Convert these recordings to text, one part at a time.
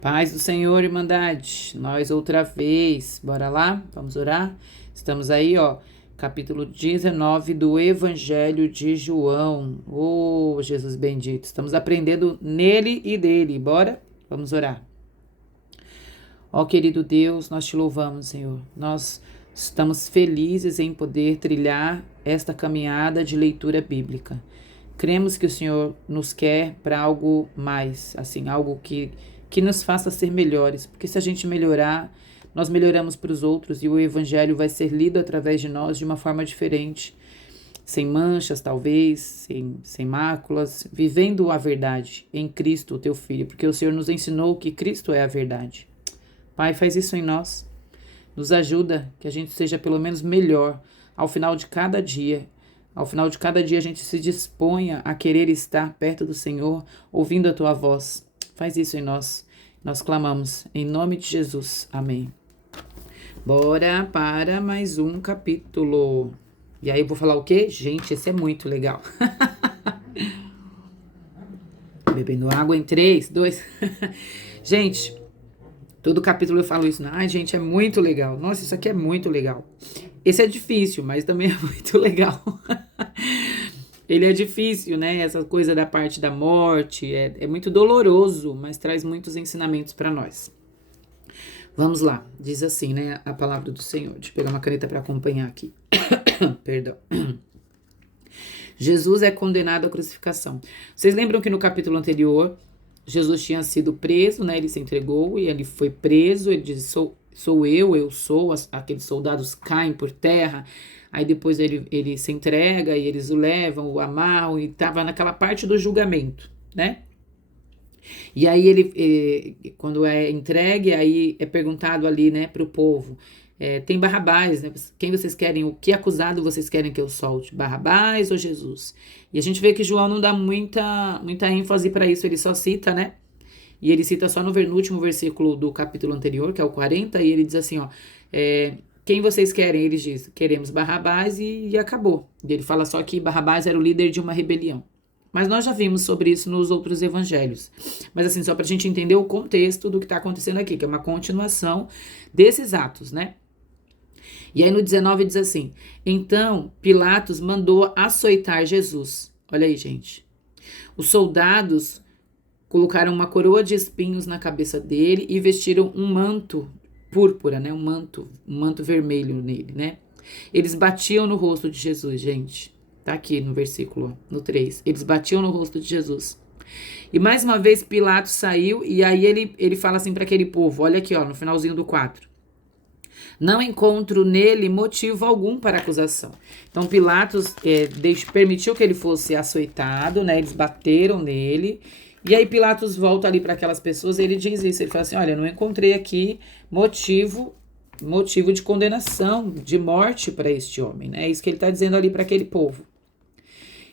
Paz do Senhor, irmandade. Nós outra vez. Bora lá? Vamos orar? Estamos aí, ó. Capítulo 19 do Evangelho de João. Oh, Jesus bendito. Estamos aprendendo nele e dele. Bora? Vamos orar. Ó, querido Deus, nós te louvamos, Senhor. Nós estamos felizes em poder trilhar esta caminhada de leitura bíblica. Cremos que o Senhor nos quer para algo mais, assim, algo que nos faça ser melhores, porque se a gente melhorar, nós melhoramos para os outros e o Evangelho vai ser lido através de nós de uma forma diferente, sem manchas, talvez, sem máculas, vivendo a verdade em Cristo, o teu Filho, porque o Senhor nos ensinou que Cristo é a verdade. Pai, faz isso em nós, nos ajuda que a gente seja pelo menos melhor ao final de cada dia. Ao final de cada dia a gente se disponha a querer estar perto do Senhor, ouvindo a tua voz. Faz isso em nós. Nós clamamos em nome de Jesus. Amém. Bora para mais um capítulo. E aí eu vou falar o quê? Gente, esse é muito legal. Bebendo água em 3, 2. Gente, todo capítulo eu falo isso. Ai, gente, é muito legal. Nossa, isso aqui é muito legal. Esse é difícil, mas também é muito legal. Ele é difícil, né? Essa coisa da parte da morte. É muito doloroso, mas traz muitos ensinamentos para nós. Vamos lá. Diz assim, né? A palavra do Senhor. Deixa eu pegar uma caneta para acompanhar aqui. Perdão. Jesus é condenado à crucificação. Vocês lembram que no capítulo anterior, Jesus tinha sido preso, né? Ele se entregou e ele foi preso. Ele disse, sou eu sou. Aqueles soldados caem por terra. Aí depois ele se entrega e eles o levam, o amarram e estava naquela parte do julgamento, né? E aí ele quando é entregue, aí é perguntado ali, né, para o povo, tem Barrabás, né? Quem vocês querem, o que acusado vocês querem que eu solte? Barrabás ou Jesus? E a gente vê que João não dá muita ênfase para isso, ele só cita, né? E ele cita só no último versículo do capítulo anterior, que é o 40, e ele diz assim, ó, quem vocês querem? Eles dizem, queremos Barrabás e acabou. E ele fala só que Barrabás era o líder de uma rebelião. Mas nós já vimos sobre isso nos outros evangelhos. Mas assim, só para a gente entender o contexto do que está acontecendo aqui, que é uma continuação desses atos, né? E aí no 19 diz assim, então Pilatos mandou açoitar Jesus. Olha aí, gente. Os soldados colocaram uma coroa de espinhos na cabeça dele e vestiram um manto púrpura, né? Um manto vermelho nele, né? Eles batiam no rosto de Jesus, gente. Tá aqui no versículo, no 3. Eles batiam no rosto de Jesus. E mais uma vez Pilatos saiu e aí ele fala assim para aquele povo, olha aqui, ó, no finalzinho do 4. Não encontro nele motivo algum para acusação. Então Pilatos permitiu que ele fosse açoitado, né? Eles bateram nele. E aí Pilatos volta ali para aquelas pessoas e ele diz isso. Ele fala assim, olha, não encontrei aqui motivo de condenação, de morte para este homem, né? É isso que ele está dizendo ali para aquele povo.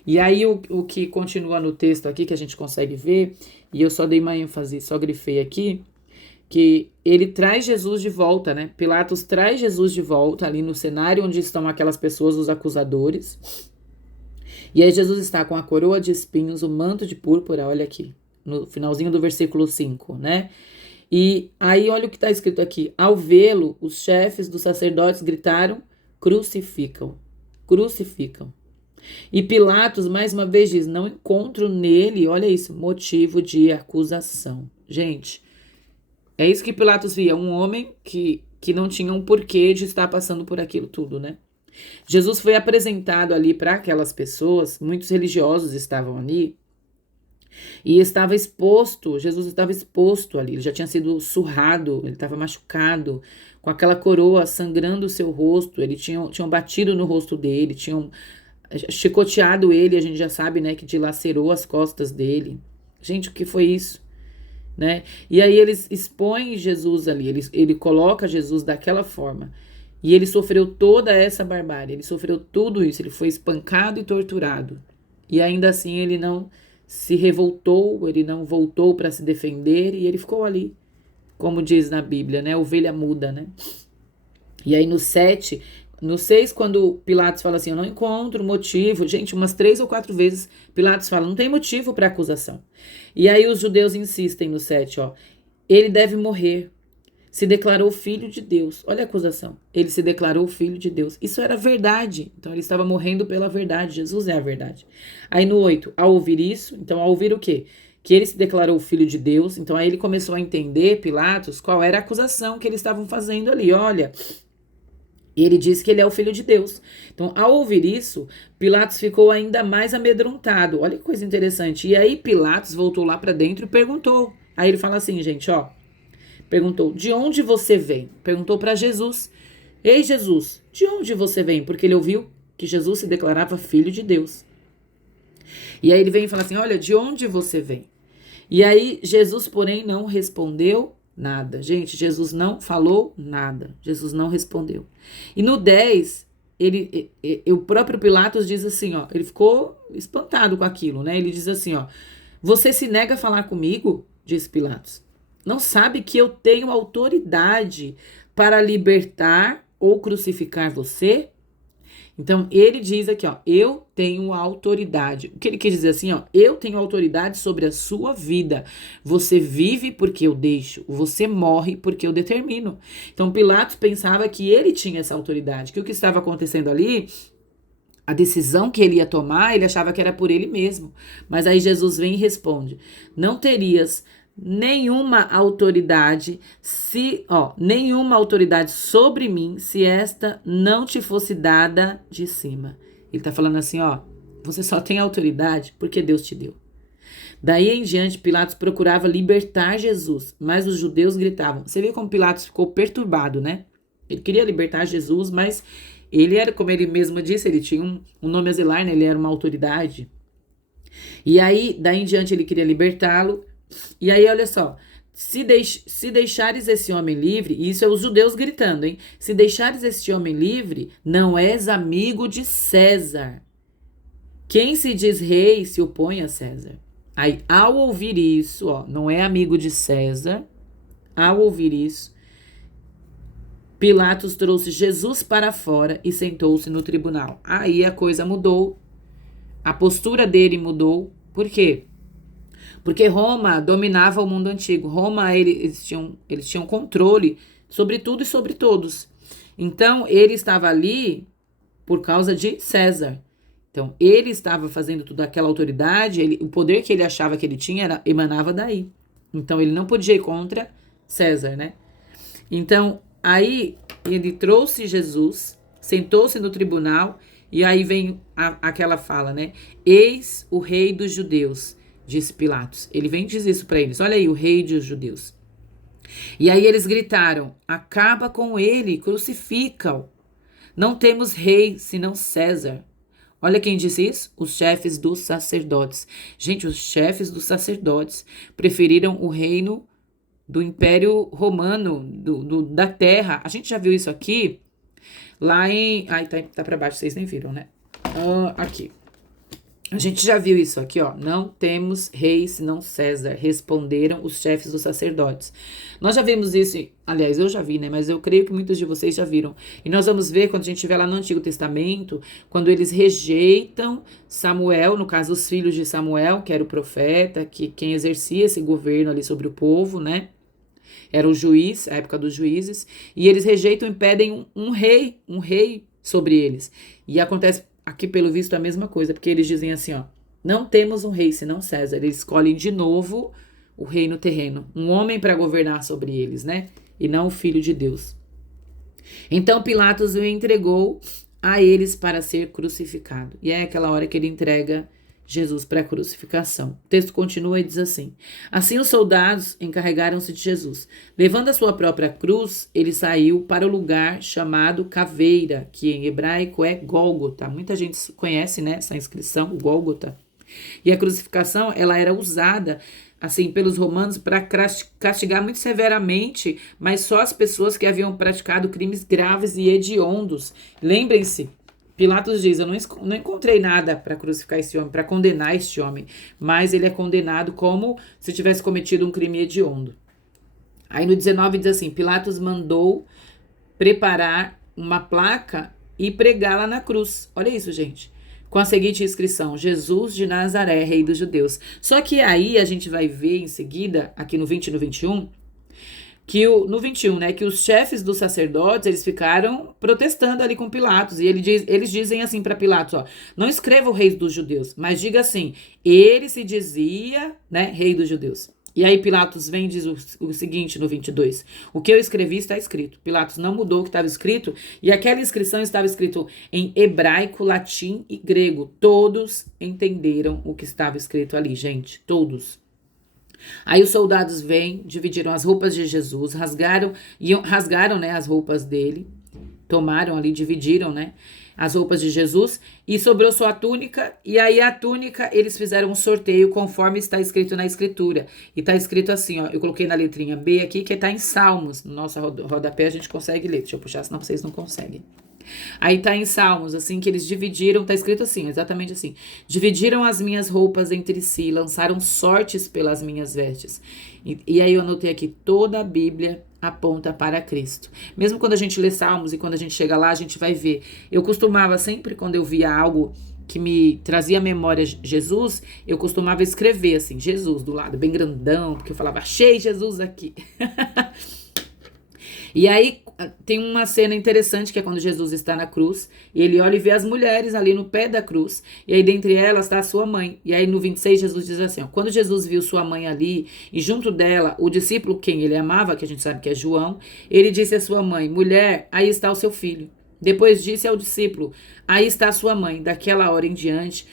E aí o que continua no texto aqui, que a gente consegue ver, e eu só dei uma ênfase, só grifei aqui, que ele traz Jesus de volta, né? Pilatos traz Jesus de volta ali no cenário onde estão aquelas pessoas, os acusadores. E aí Jesus está com a coroa de espinhos, o manto de púrpura, olha aqui, no finalzinho do versículo 5, né? E aí olha o que está escrito aqui. Ao vê-lo, os chefes dos sacerdotes gritaram, crucificam. E Pilatos mais uma vez diz, não encontro nele, olha isso, motivo de acusação. Gente, é isso que Pilatos via, um homem que não tinha um porquê de estar passando por aquilo tudo, né? Jesus foi apresentado ali para aquelas pessoas, muitos religiosos estavam ali, e Jesus estava exposto ali, ele já tinha sido surrado, ele estava machucado, com aquela coroa sangrando o seu rosto, tinham batido no rosto dele, tinham chicoteado ele, a gente já sabe, né, que dilacerou as costas dele. Gente, o que foi isso? Né? E aí eles expõem Jesus ali, ele coloca Jesus daquela forma. E ele sofreu toda essa barbárie, ele sofreu tudo isso, ele foi espancado e torturado. E ainda assim ele não se revoltou, ele não voltou para se defender e ele ficou ali, como diz na Bíblia, né? Ovelha muda, né? E aí no 7, no 6, quando Pilatos fala assim, eu não encontro motivo, gente, umas 3 ou 4 vezes Pilatos fala, não tem motivo para acusação. E aí os judeus insistem no 7, ó, Ele deve morrer. Se declarou filho de Deus. Olha a acusação. Ele se declarou filho de Deus. Isso era verdade. Então ele estava morrendo pela verdade. Jesus é a verdade. Aí no 8, ao ouvir isso, então ao ouvir o quê? Que ele se declarou filho de Deus. Então aí ele começou a entender, Pilatos, qual era a acusação que eles estavam fazendo ali. Olha, ele disse que ele é o filho de Deus. Então, ao ouvir isso, Pilatos ficou ainda mais amedrontado. Olha que coisa interessante. E aí Pilatos voltou lá para dentro e perguntou. Aí ele fala assim, gente, ó. Perguntou, de onde você vem? Perguntou para Jesus. Ei, Jesus, de onde você vem? Porque ele ouviu que Jesus se declarava filho de Deus. E aí ele vem e fala assim, olha, de onde você vem? E aí Jesus, porém, não respondeu nada. Gente, Jesus não falou nada. Jesus não respondeu. E no 10, o próprio Pilatos diz assim, ó, ele ficou espantado com aquilo, né? Ele diz assim, ó, você se nega a falar comigo? Disse Pilatos. Não sabe que eu tenho autoridade para libertar ou crucificar você? Então, ele diz aqui, ó, eu tenho autoridade. O que ele quer dizer assim, ó, eu tenho autoridade sobre a sua vida. Você vive porque eu deixo, você morre porque eu determino. Então, Pilatos pensava que ele tinha essa autoridade, que o que estava acontecendo ali, a decisão que ele ia tomar, ele achava que era por ele mesmo. Mas aí Jesus vem e responde, não terias nenhuma autoridade nenhuma autoridade sobre mim se esta não te fosse dada de cima. Ele tá falando assim, ó, você só tem autoridade porque Deus te deu. Daí em diante, Pilatos procurava libertar Jesus, mas os judeus gritavam. Você viu como Pilatos ficou perturbado, né? Ele queria libertar Jesus, mas ele era, como ele mesmo disse, ele tinha um nome a zelar, né? Ele era uma autoridade. E aí, daí em diante, ele queria libertá-lo. E aí, olha só, se deixares esse homem livre, e isso é os judeus gritando, hein? Se deixares este homem livre, não és amigo de César. Quem se diz rei se opõe a César. Aí, ao ouvir isso, ó, não é amigo de César, ao ouvir isso, Pilatos trouxe Jesus para fora e sentou-se no tribunal. Aí a coisa mudou, a postura dele mudou. Por quê? Porque Roma dominava o mundo antigo. Roma, eles tinham controle sobre tudo e sobre todos. Então, ele estava ali por causa de César. Então, ele estava fazendo toda aquela autoridade, o poder que ele achava que ele tinha emanava daí. Então, ele não podia ir contra César, né? Então, aí, ele trouxe Jesus, sentou-se no tribunal, e aí vem aquela fala, né? Eis o rei dos judeus. Disse Pilatos. Ele vem e diz isso para eles. Olha aí, o rei dos judeus. E aí eles gritaram, acaba com ele, crucifica-o. Não temos rei, senão César. Olha quem disse isso? Os chefes dos sacerdotes. Gente, os chefes dos sacerdotes preferiram o reino do Império Romano, da terra. A gente já viu isso aqui, lá em... Ai, tá para baixo, vocês nem viram, né? Aqui. A gente já viu isso aqui, ó. Não temos rei senão César, responderam os chefes dos sacerdotes. Nós já vimos isso, aliás, eu já vi, né? Mas eu creio que muitos de vocês já viram. E nós vamos ver quando a gente estiver lá no Antigo Testamento, quando eles rejeitam Samuel, no caso os filhos de Samuel, que era o profeta, que quem exercia esse governo ali sobre o povo, né? Era o juiz, a época dos juízes. E eles rejeitam e pedem um rei sobre eles. E acontece aqui, pelo visto, a mesma coisa, porque eles dizem assim, ó, não temos um rei senão César. Eles escolhem de novo o reino terreno, um homem para governar sobre eles, né? E não o filho de Deus. Então Pilatos o entregou a eles para ser crucificado. E é aquela hora que ele entrega Jesus para a crucificação. O texto continua e diz assim: assim os soldados encarregaram-se de Jesus. Levando a sua própria cruz, ele saiu para o lugar chamado Caveira, que em hebraico é Gólgota. Muita gente conhece, né, essa inscrição, Gólgota. E a crucificação, ela era usada assim pelos romanos para castigar muito severamente, mas só as pessoas que haviam praticado crimes graves e hediondos. Lembrem-se, Pilatos diz, eu não encontrei nada para crucificar esse homem, para condenar este homem, mas ele é condenado como se tivesse cometido um crime hediondo. Aí no 19 diz assim, Pilatos mandou preparar uma placa e pregá-la na cruz. Olha isso, gente. Com a seguinte inscrição, Jesus de Nazaré, rei dos judeus. Só que aí a gente vai ver em seguida, aqui no 20 e no 21, no 21, né, que os chefes dos sacerdotes, eles ficaram protestando ali com Pilatos, e eles dizem assim para Pilatos, ó, não escreva o rei dos judeus, mas diga assim, ele se dizia, né, rei dos judeus. E aí Pilatos vem e diz o seguinte no 22, o que eu escrevi está escrito. Pilatos não mudou o que estava escrito, e aquela inscrição estava escrito em hebraico, latim e grego. Todos entenderam o que estava escrito ali, gente, todos. Aí os soldados vêm, dividiram as roupas de Jesus, rasgaram, né, as roupas dele, tomaram ali, dividiram, né, as roupas de Jesus, e sobrou só a túnica, e aí a túnica eles fizeram um sorteio conforme está escrito na escritura. E está escrito assim, ó, eu coloquei na letrinha B aqui, que está em Salmos, no nosso rodapé a gente consegue ler, deixa eu puxar, senão vocês não conseguem. Aí tá em Salmos, assim, que eles dividiram, tá escrito assim, exatamente assim. Dividiram as minhas roupas entre si, lançaram sortes pelas minhas vestes. E aí eu anotei aqui, toda a Bíblia aponta para Cristo. Mesmo quando a gente lê Salmos e quando a gente chega lá, a gente vai ver. Eu costumava sempre, quando eu via algo que me trazia à memória Jesus, eu costumava escrever assim, Jesus do lado, bem grandão, porque eu falava, achei Jesus aqui. E aí tem uma cena interessante que é quando Jesus está na cruz e ele olha e vê as mulheres ali no pé da cruz, e aí dentre elas está a sua mãe. E aí no 26 Jesus diz assim, ó, quando Jesus viu sua mãe ali e junto dela o discípulo quem ele amava, que a gente sabe que é João, ele disse à sua mãe, mulher, aí está o seu filho. Depois disse ao discípulo, aí está a sua mãe. Daquela hora em diante,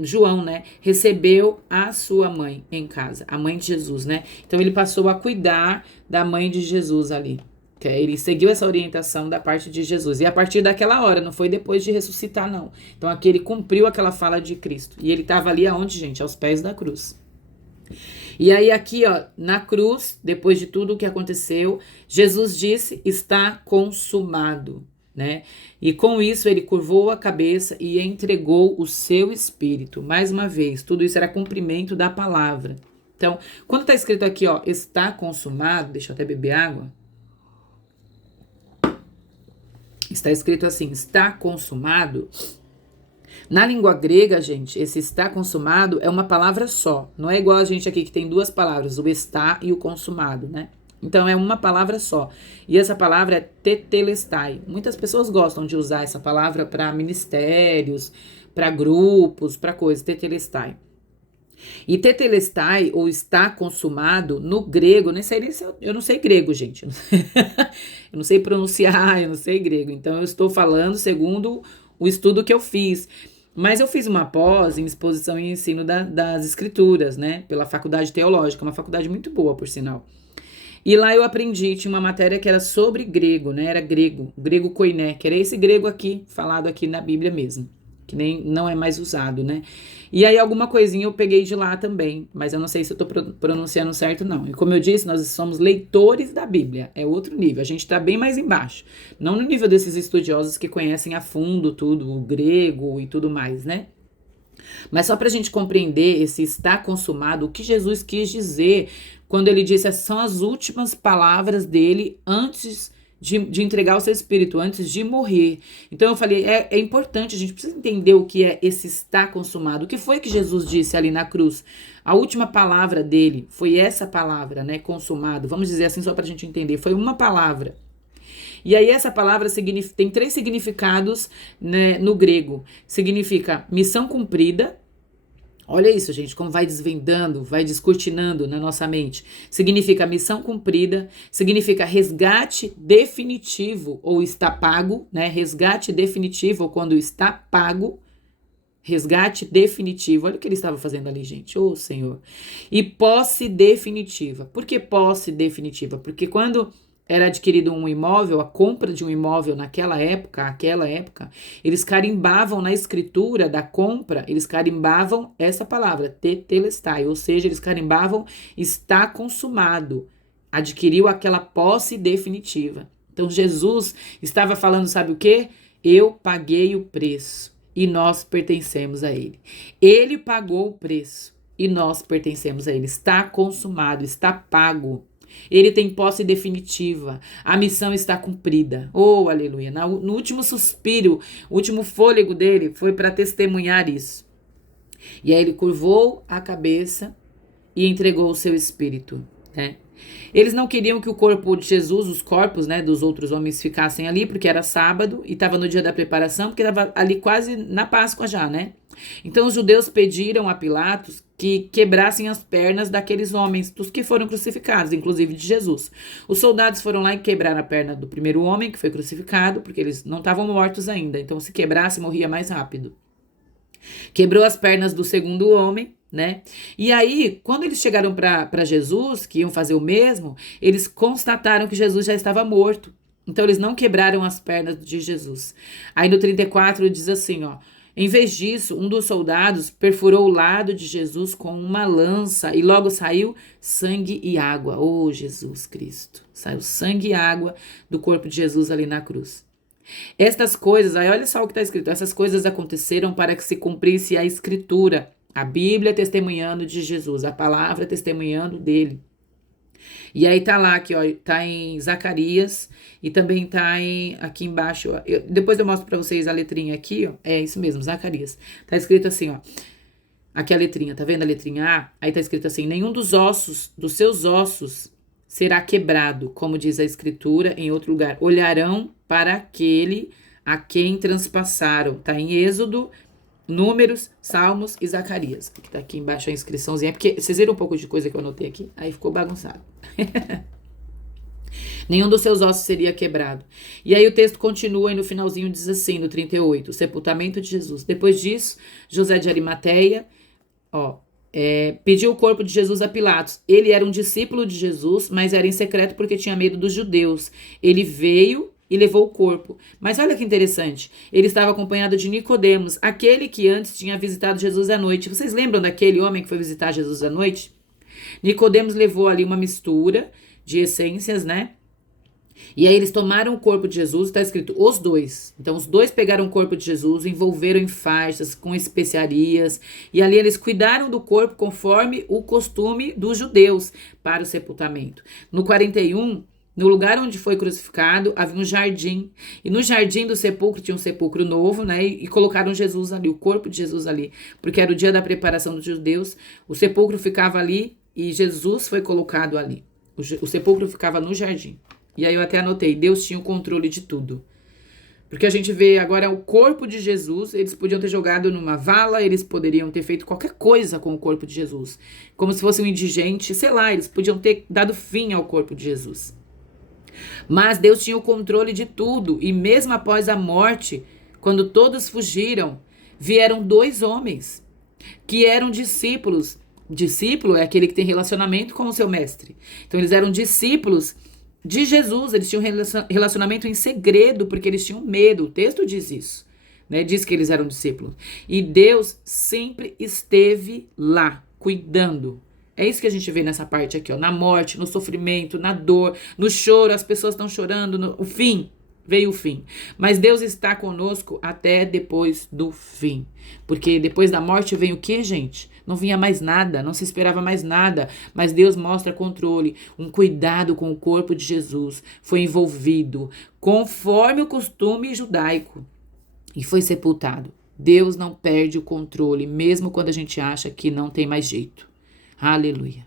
João, né, recebeu a sua mãe em casa, a mãe de Jesus, né? Então ele passou a cuidar da mãe de Jesus ali. Ele seguiu essa orientação da parte de Jesus. E a partir daquela hora, não foi depois de ressuscitar, não. Então aqui ele cumpriu aquela fala de Cristo. E ele estava ali aonde, gente? Aos pés da cruz. E aí aqui, ó, na cruz, depois de tudo o que aconteceu, Jesus disse, está consumado, né? E com isso ele curvou a cabeça e entregou o seu espírito. Mais uma vez, tudo isso era cumprimento da palavra. Então, quando está escrito aqui, ó, está consumado, deixa eu até beber água. Está escrito assim, está consumado. Na língua grega, gente, esse está consumado é uma palavra só. Não é igual a gente aqui que tem duas palavras, o está e o consumado, né? Então é uma palavra só. E essa palavra é tetelestai. Muitas pessoas gostam de usar essa palavra para ministérios, para grupos, para coisas, tetelestai. E tetelestai, ou está consumado, no grego, eu não sei grego, gente. Eu não sei pronunciar, eu não sei grego. Então, eu estou falando segundo o estudo que eu fiz. Mas eu fiz uma pós em exposição e ensino das escrituras, né? Pela faculdade teológica, uma faculdade muito boa, por sinal. E lá eu aprendi, tinha uma matéria que era sobre grego, né? Era grego koiné, que era esse grego aqui, falado aqui na Bíblia mesmo. Que nem não é mais usado, né? E aí alguma coisinha eu peguei de lá também, mas eu não sei se eu tô pronunciando certo não. E como eu disse, nós somos leitores da Bíblia, é outro nível, a gente tá bem mais embaixo. Não no nível desses estudiosos que conhecem a fundo tudo, o grego e tudo mais, né? Mas só pra gente compreender esse está consumado, o que Jesus quis dizer quando ele disse essas são as últimas palavras dele antes de entregar o seu espírito, antes de morrer. Então eu falei, é importante, a gente precisa entender o que é esse está consumado. O que foi que Jesus disse ali na cruz? A última palavra dele foi essa palavra, né, consumado. Vamos dizer assim só pra gente entender, foi uma palavra. E aí essa palavra tem 3 significados, né, no grego. Significa missão cumprida. Olha isso, gente, como vai desvendando, vai descortinando na nossa mente. Significa missão cumprida, significa resgate definitivo ou está pago, né? Resgate definitivo ou quando está pago. Resgate definitivo. Olha o que ele estava fazendo ali, gente. Ô, Senhor. E posse definitiva. Por que posse definitiva? Porque quando era adquirido um imóvel, a compra de um imóvel naquela época, eles carimbavam na escritura da compra, eles carimbavam essa palavra, tetelestai, ou seja, eles carimbavam está consumado, adquiriu aquela posse definitiva. Então Jesus estava falando, sabe o quê? Eu paguei o preço e nós pertencemos a ele. Ele pagou o preço e nós pertencemos a ele. Está consumado, está pago. Ele tem posse definitiva. A missão está cumprida. Oh, aleluia. No último suspiro, o último fôlego dele foi para testemunhar isso. E aí ele curvou a cabeça e entregou o seu espírito. né? Eles não queriam que o corpo de Jesus, os corpos, né, dos outros homens ficassem ali, porque era sábado e estava no dia da preparação, porque estava ali quase na Páscoa já, né? Então os judeus pediram a Pilatos que quebrassem as pernas daqueles homens, dos que foram crucificados, inclusive de Jesus. Os soldados foram lá e quebraram a perna do primeiro homem que foi crucificado, porque eles não estavam mortos ainda, então se quebrasse morria mais rápido. Quebrou as pernas do segundo homem, né? E aí, quando eles chegaram para Jesus, que iam fazer o mesmo, eles constataram que Jesus já estava morto. Então, eles não quebraram as pernas de Jesus. Aí, no 34, diz assim, ó. Em vez disso, um dos soldados perfurou o lado de Jesus com uma lança e logo saiu sangue e água. Oh, Jesus Cristo! Saiu sangue e água do corpo de Jesus ali na cruz. Estas coisas, aí olha só o que está escrito, essas coisas aconteceram para que se cumprisse a escritura, a Bíblia testemunhando de Jesus, a palavra testemunhando dele. E aí tá lá, aqui, ó, tá em Zacarias e também tá aqui embaixo, ó, depois eu mostro para vocês a letrinha aqui, ó, é isso mesmo, Zacarias. Tá escrito assim, ó, aqui a letrinha, tá vendo a letrinha A? Aí tá escrito assim, nenhum dos seus ossos será quebrado, como diz a escritura em outro lugar. Olharão para aquele a quem transpassaram. Tá em Êxodo, Números, Salmos e Zacarias. Que tá aqui embaixo a inscriçãozinha, porque vocês viram um pouco de coisa que eu anotei aqui? Aí ficou bagunçado. Nenhum dos seus ossos seria quebrado. E aí o texto continua e no finalzinho diz assim, no 38, o sepultamento de Jesus. Depois disso, José de Arimateia, ó, pediu o corpo de Jesus a Pilatos. Ele era um discípulo de Jesus, mas era em secreto porque tinha medo dos judeus. Ele veio e levou o corpo. Mas olha que interessante, ele estava acompanhado de Nicodemos, aquele que antes tinha visitado Jesus à noite. Vocês lembram daquele homem que foi visitar Jesus à noite? Nicodemos levou ali uma mistura de essências, né? E aí eles tomaram o corpo de Jesus, está escrito os dois. Então os dois pegaram o corpo de Jesus, envolveram em faixas com especiarias, e ali eles cuidaram do corpo conforme o costume dos judeus para o sepultamento. No 41, no lugar onde foi crucificado, havia um jardim, e no jardim do sepulcro tinha um sepulcro novo, né? E colocaram Jesus ali, o corpo de Jesus ali, porque era o dia da preparação dos judeus. O sepulcro ficava ali e Jesus foi colocado ali. O sepulcro ficava no jardim. E aí eu até anotei, Deus tinha o controle de tudo. Porque a gente vê agora o corpo de Jesus, eles podiam ter jogado numa vala, eles poderiam ter feito qualquer coisa com o corpo de Jesus. Como se fosse um indigente, sei lá, eles podiam ter dado fim ao corpo de Jesus. Mas Deus tinha o controle de tudo, e mesmo após a morte, quando todos fugiram, vieram dois homens, que eram discípulos. Discípulo é aquele que tem relacionamento com o seu mestre. Então eles eram discípulos de Jesus, eles tinham relacionamento em segredo, porque eles tinham medo, o texto diz isso, né? Diz que eles eram discípulos, e Deus sempre esteve lá, cuidando. É isso que a gente vê nessa parte aqui, ó, na morte, no sofrimento, na dor, no choro, as pessoas estão chorando, o fim, veio o fim, mas Deus está conosco até depois do fim, porque depois da morte vem o que, gente? Não vinha mais nada, não se esperava mais nada, mas Deus mostra controle, um cuidado com o corpo de Jesus, foi envolvido, conforme o costume judaico, e foi sepultado. Deus não perde o controle, mesmo quando a gente acha que não tem mais jeito. Aleluia.